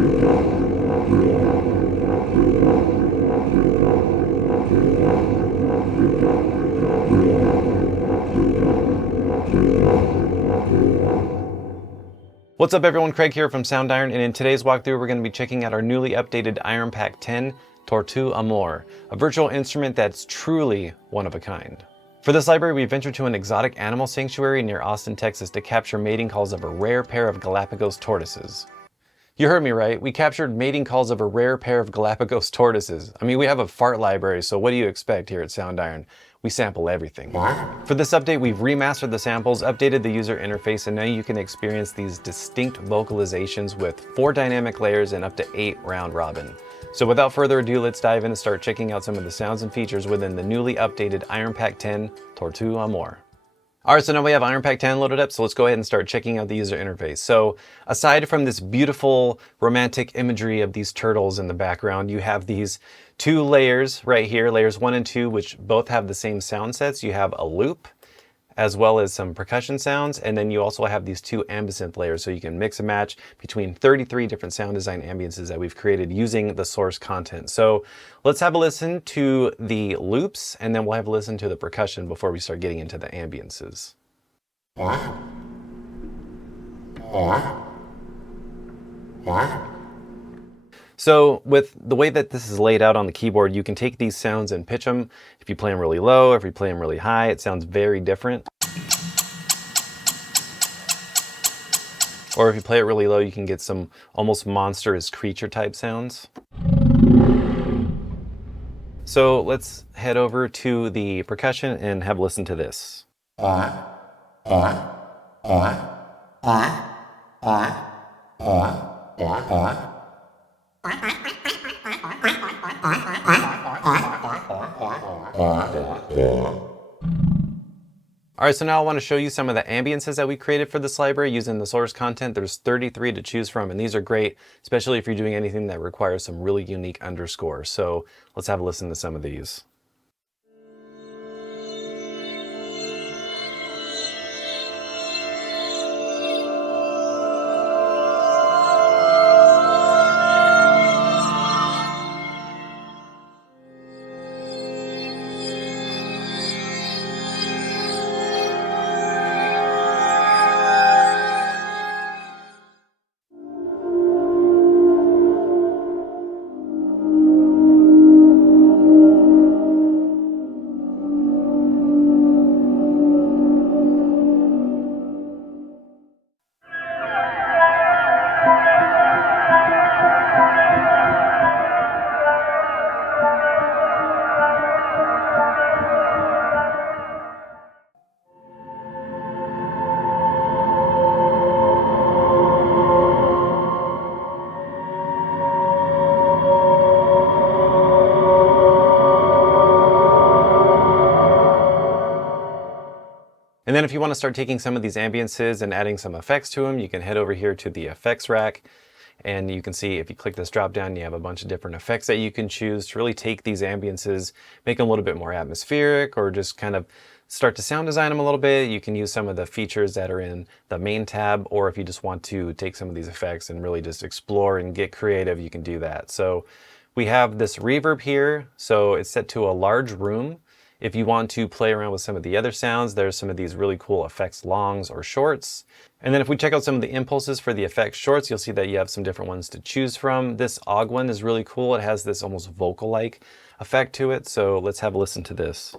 What's up everyone, Craig here from Soundiron, and in today's walkthrough we're going to be checking out our newly updated Iron Pack 10 Tortue Amour, a virtual instrument that's truly one of a kind. For this library, we ventured to an exotic animal sanctuary near Austin, Texas to capture mating calls of a rare pair of Galapagos tortoises. You heard me right, we captured mating calls of a rare pair of Galapagos tortoises. I mean, we have a fart library, so what do you expect here at Soundiron? We sample everything. For this update, we've remastered the samples, updated the user interface, and now you can experience these distinct vocalizations with 4 dynamic layers and up to 8 round robin. So without further ado, let's dive in and start checking out some of the sounds and features within the newly updated Iron Pack 10 Tortue Amour. Alright, so now we have Iron Pack 10 loaded up, so let's go ahead and start checking out the user interface. So aside from this beautiful romantic imagery of these turtles in the background, you have these 2 layers right here, layers 1 and 2, which both have the same sound sets. You have a loop, as well as some percussion sounds, and then you also have these 2 ambient layers, so you can mix and match between 33 different sound design ambiances that we've created using the source content. So let's have a listen to the loops, and then we'll have a listen to the percussion before we start getting into the ambiances. So with the way that this is laid out on the keyboard, you can take these sounds and pitch them. If you play them really low, if you play them really high, it sounds very different. Or if you play it really low, you can get some almost monstrous creature type sounds. So let's head over to the percussion and have a listen to this. Alright, so now I want to show you some of the ambiances that we created for this library using the source content. There's 33 to choose from, and these are great, especially if you're doing anything that requires some really unique underscores. So let's have a listen to some of these. And then if you want to start taking some of these ambiances and adding some effects to them, you can head over here to the effects rack, and you can see if you click this drop down, you have a bunch of different effects that you can choose to really take these ambiances, make them a little bit more atmospheric, or just kind of start to sound design them a little bit. You can use some of the features that are in the main tab, or if you just want to take some of these effects and really just explore and get creative, you can do that. So we have this reverb here, so it's set to a large room. If you want to play around with some of the other sounds, there's some of these really cool effects longs or shorts. And then if we check out some of the impulses for the effects shorts, you'll see that you have some different ones to choose from. This Og one is really cool. It has this almost vocal-like effect to it. So let's have a listen to this.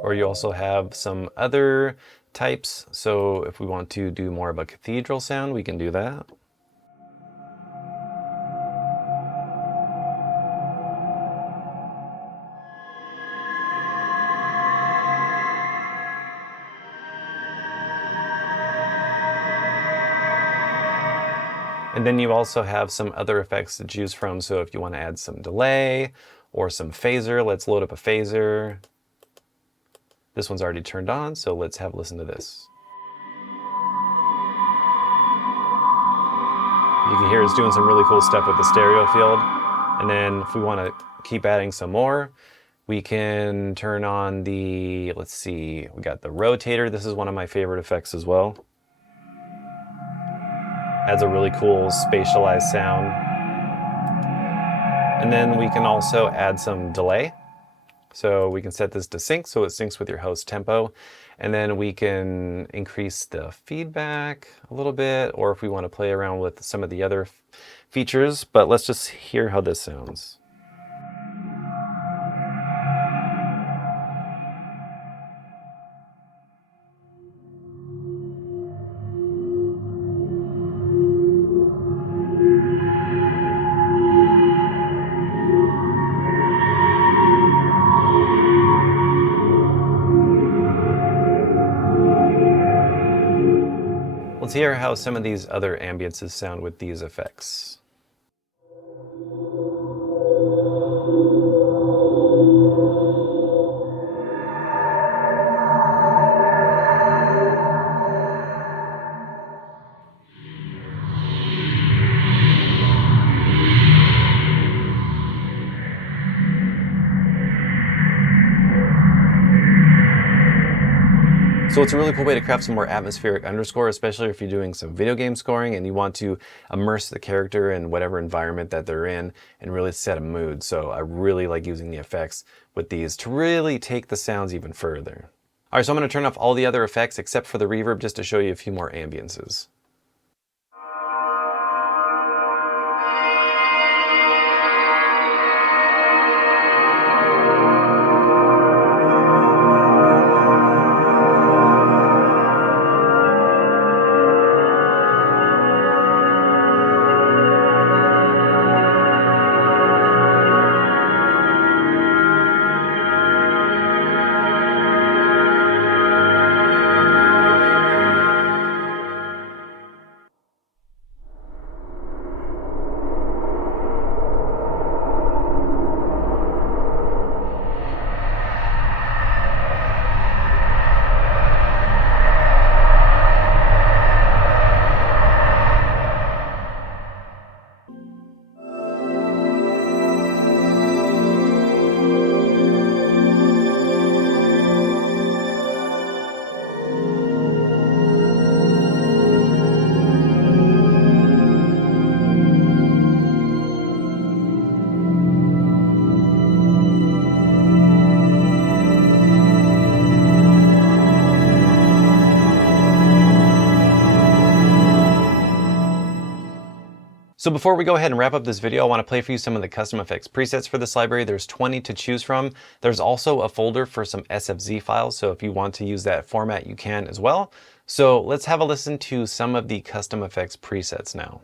Or you also have some other types. So if we want to do more of a cathedral sound, we can do that. And then you also have some other effects to choose from. So if you want to add some delay or some phaser, let's load up a phaser. This one's already turned on, so let's have a listen to this. You can hear it's doing some really cool stuff with the stereo field. And then if we want to keep adding some more, we can turn on the, let's see, we got the rotator. This is one of my favorite effects as well. Adds a really cool spatialized sound. And then we can also add some delay. So we can set this to sync, so it syncs with your host tempo. And then we can increase the feedback a little bit, or if we want to play around with some of the other features. But let's just hear how this sounds. Let's hear how some of these other ambiences sound with these effects. So it's a really cool way to craft some more atmospheric underscore, especially if you're doing some video game scoring and you want to immerse the character in whatever environment that they're in and really set a mood. So I really like using the effects with these to really take the sounds even further. All right, so I'm going to turn off all the other effects except for the reverb just to show you a few more ambiences. So before we go ahead and wrap up this video, I want to play for you some of the custom effects presets for this library. There's 20 to choose from. There's also a folder for some SFZ files, so if you want to use that format, you can as well. So let's have a listen to some of the custom effects presets now.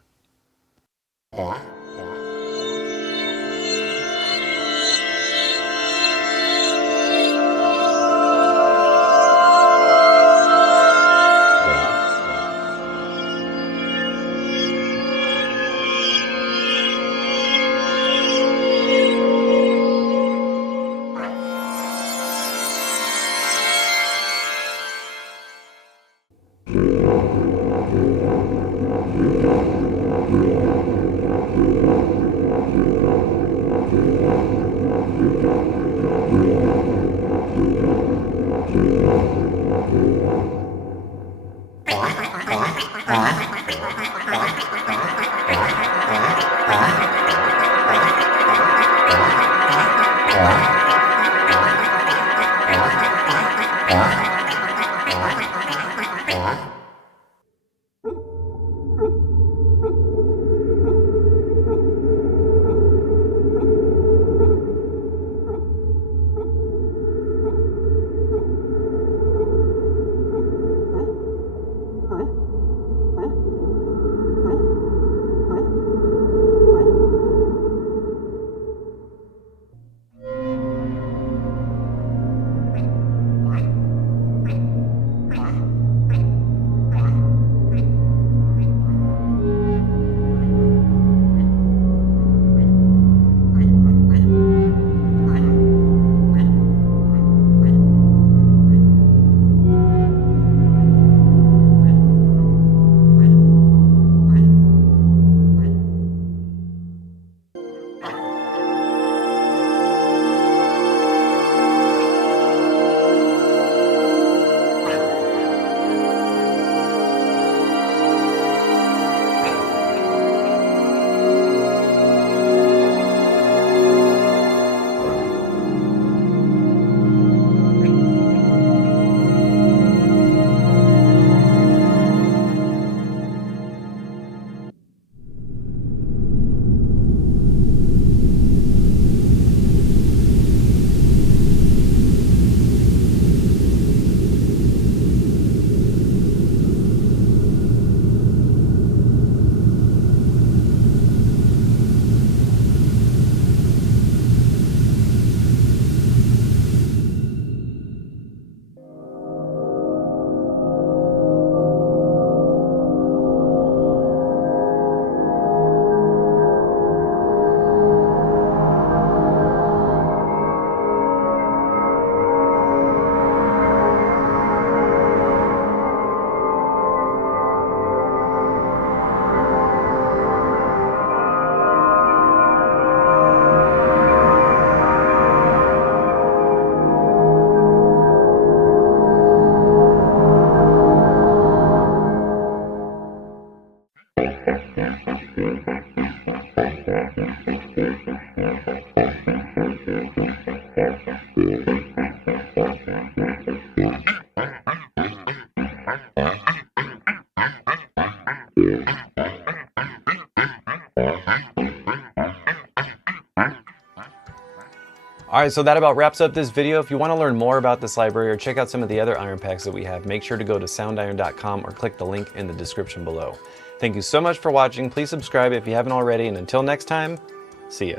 Alright, so that about wraps up this video. If you want to learn more about this library or check out some of the other iron packs that we have, make sure to go to soundiron.com or click the link in the description below. Thank you so much for watching. Please subscribe if you haven't already, and until next time, see ya.